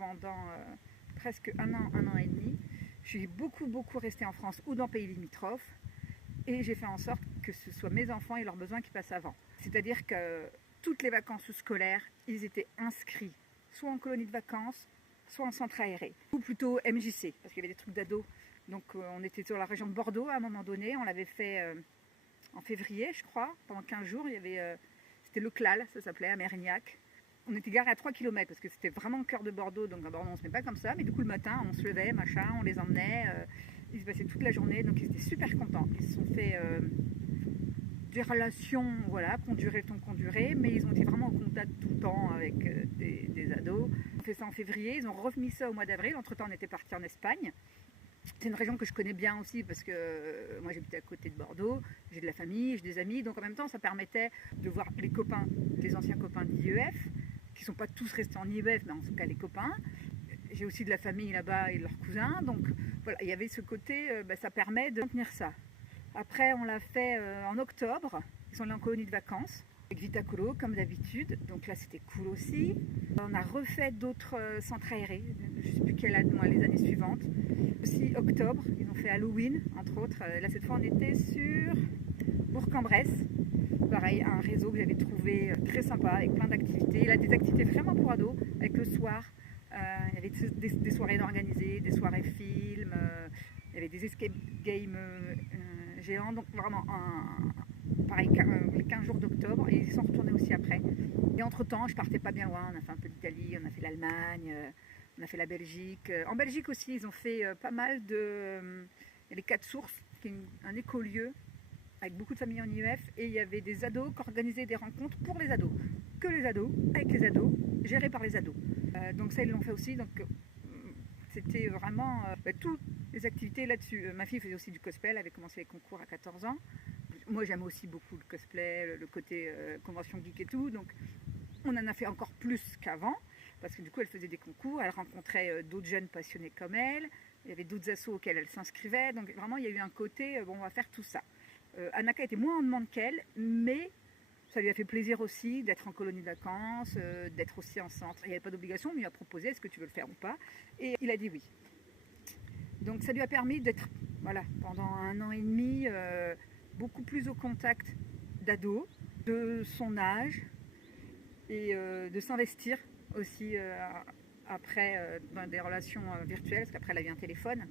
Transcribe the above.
pendant presque un an et demi. Je suis beaucoup restée en France ou dans pays limitrophes et j'ai fait en sorte que ce soit mes enfants et leurs besoins qui passent avant. C'est-à-dire que toutes les vacances scolaires, ils étaient inscrits soit en colonie de vacances, soit en centre aéré, ou plutôt MJC, parce qu'il y avait des trucs d'ados. Donc on était sur la région de Bordeaux à un moment donné, on l'avait fait en février je crois, pendant 15 jours, il y avait, c'était le CLAL, ça s'appelait, à Mérignac. On était garés à 3 km parce que c'était vraiment au cœur de Bordeaux, donc à Bordeaux on se met pas comme ça, mais du coup le matin on se levait, machin, on les emmenait, ils se passaient toute la journée, donc ils étaient super contents. Ils se sont fait des relations voilà, qui ont duré le temps qu'on durait, mais ils ont été vraiment en contact tout le temps avec des ados. On fait ça en février, ils ont remis ça au mois d'avril, entre-temps on était parti en Espagne. C'est une région que je connais bien aussi parce que moi j'habitais à côté de Bordeaux, j'ai de la famille, j'ai des amis, donc en même temps ça permettait de voir les copains, les anciens copains d'IEF, qui ne sont pas tous restés en IEF, mais en tout cas les copains. J'ai aussi de la famille là-bas et de leurs cousins, donc voilà, il y avait ce côté, ça permet de maintenir ça. Après on l'a fait en octobre, ils sont allés en colonie de vacances, avec Vitacolo comme d'habitude, donc là c'était cool aussi. On a refait d'autres centres aérés, je ne sais plus quelle année, les années suivantes. Aussi octobre, ils ont fait Halloween entre autres. Là cette fois on était sur Bourg-en-Bresse. Pareil, un réseau que j'avais trouvé très sympa avec plein d'activités. Là des activités vraiment pour ados, avec le soir. Il y avait des soirées organisées, des soirées films, il y avait des escape games géants, donc vraiment pareil, les 15 jours d'octobre, et ils y sont retournés aussi après. Et entre temps, je partais pas bien loin, on a fait un peu d'Italie, on a fait l'Allemagne, on a fait la Belgique. En Belgique aussi, ils ont fait pas mal de... il y a les 4 sources, qui est un écolieu avec beaucoup de familles en IEF, et il y avait des ados qui organisaient des rencontres pour les ados. Que les ados, avec les ados, gérés par les ados. Donc ça, ils l'ont fait aussi, donc c'était vraiment toutes les activités là-dessus. Ma fille faisait aussi du cosplay, elle avait commencé les concours à 14 ans. Moi, j'aime aussi beaucoup le cosplay, le côté convention geek et tout, donc on en a fait encore plus qu'avant, parce que du coup, elle faisait des concours, elle rencontrait d'autres jeunes passionnés comme elle, il y avait d'autres assos auxquels elle s'inscrivait, donc vraiment, il y a eu un côté, bon, on va faire tout ça. Anaka était moins en demande qu'elle, mais ça lui a fait plaisir aussi d'être en colonie de vacances, d'être aussi en centre. Il n'y avait pas d'obligation, mais il a proposé est-ce que tu veux le faire ou pas, et il a dit oui. Donc ça lui a permis d'être, voilà, pendant un an et demi, beaucoup plus au contact d'ados, de son âge, et de s'investir aussi après dans des relations virtuelles, parce qu'après elle a eu un téléphone.